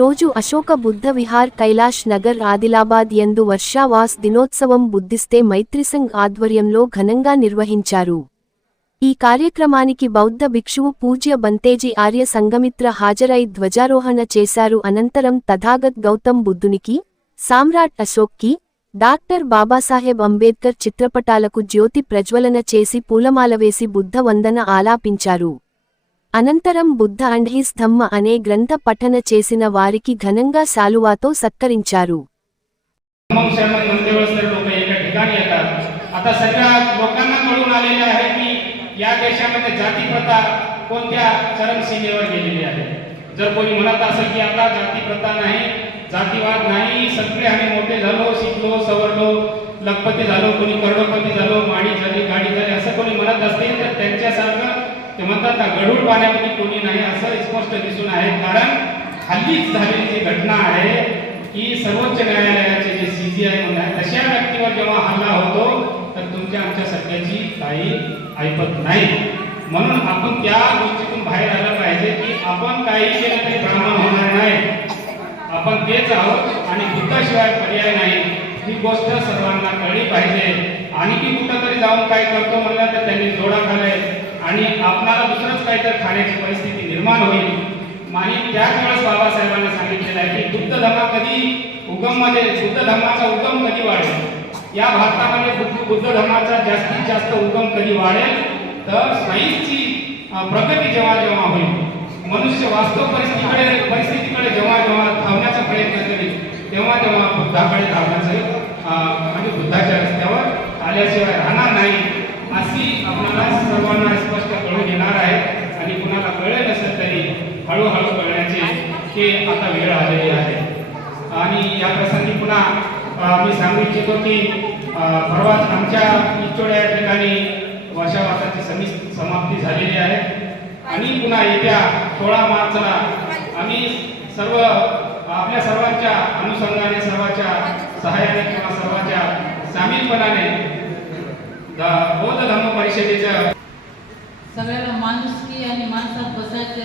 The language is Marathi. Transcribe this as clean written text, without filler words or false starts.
రోజు అశోక బుద్ధ విహార్ కైలాష్ నగర్ ఆదిలాబాద్ యందు వర్షావాస్ దినోత్సవం బుద్ధిస్తే మైత్రిసంఘ్ ఆధ్వర్యంలో ఘనంగా నిర్వహించారు। ఈ కార్యక్రమానికి బౌద్ధ భిక్షువు పూజ్య బంతేజీ ఆర్య సంఘమిత్ర హాజరై ధ్వజారోహణ చేశారు। అనంతరం తథాగత్ గౌతమ్ బుద్ధునికి, సామ్రాట్ అశోక్కి, డాక్టర్ బాబాసాహెబ్ అంబేద్కర్ చిత్రపటాలకు జ్యోతి ప్రజ్వలన చేసి పూలమాలవేసి బుద్ధ వందన ఆలాపించారు। అనంతరం బుద్ధ అండ్ హిస్ ధమ్మ అనే గ్రంథ పఠన చేసిన వారికి ఘనంగా శాలువాతో సత్కరించారు। आता सगळ्या लोकांना कळून आलेले आहे की या देशामध्ये जाती प्रथा कोणत्या चरमसीमेवर गेलेली आहे। जर कोणी म्हणत असेल की आता जाती प्रथा नाही, जातीवाद नाही, सगळे आम्ही मोठे झालो, शिकलो, सवरलो, लखपती झालो, कोणी करोडपती झालो, माडी झाली, गाडी झाली असं कोणी म्हणत असतील तर त्यांच्यासारखं ते म्हणतात ना गढूळ पाण्यामध्ये कोणी नाही असं स्पष्ट दिसून आहे। कारण हल्लीच झालेली जी घटना आहे की सर्वोच्च न्यायालयाचे जे सीजीआय म्हणून आहे तशा व्यक्तीवर जेव्हा हल्ला होतो तर तुमच्या आमच्या सगळ्याची काही ऐपत नाही। म्हणून आपण त्या गोष्टीतून बाहेर आलं पाहिजे की आपण काही केलं तरी ब्राह्मण होणार नाही, आपण तेच आहोत आणि बुद्धाशिवाय पर्याय नाही ही गोष्ट सर्वांना कळली पाहिजे। आणि की कुठंतरी जाऊन काय करतो म्हणलं तर त्यांनी जोडा खाल्लाय आणि आपल्याला दुसरंच काहीतरी खाण्याची परिस्थिती निर्माण होईल। आणि त्याच वेळेस बाबासाहेबांनी सांगितलेलं आहे की बुद्ध धर्म कधी बुद्ध धर्माचा उगम कधी वाढेल, या भारतामध्ये बुद्ध धर्माचा जास्तीत जास्त उगम कधी वाढेल तर सायन्सची प्रगती जेव्हा जेव्हा होईल, मनुष्य वास्तव परिस्थितीकडे जेव्हा जेव्हा धावण्याचा प्रयत्न करेल तेव्हा तेव्हा बुद्धाकडे धावण्याचं म्हणजे बुद्धाच्या रस्त्यावर आल्याशिवाय राहणार नाही अशी आपल्याला सर्वांना स्पष्ट कळून येणार आहे। आणि कुणाला कळले नसेल तरी हळूहळू कळण्याची हे आता वेळ आलेली आहे। आणि या प्रसंगी पुन्हा मी सांगू इच्छितो की परवाच आमच्या इचोड या ठिकाणी वर्षावासाची समाप्ती झालेली आहे आणि पुन्हा येत्या 16 मार्चला आम्ही सर्व आपल्या सर्वांच्या अनुषंगाने, सर्वांच्या सहाय्याने किंवा सर्वांच्या सामीलपणाने बौद्ध धर्म परिषदेच्या सगळ्याला माणुसकी आणि माणसात बसायचे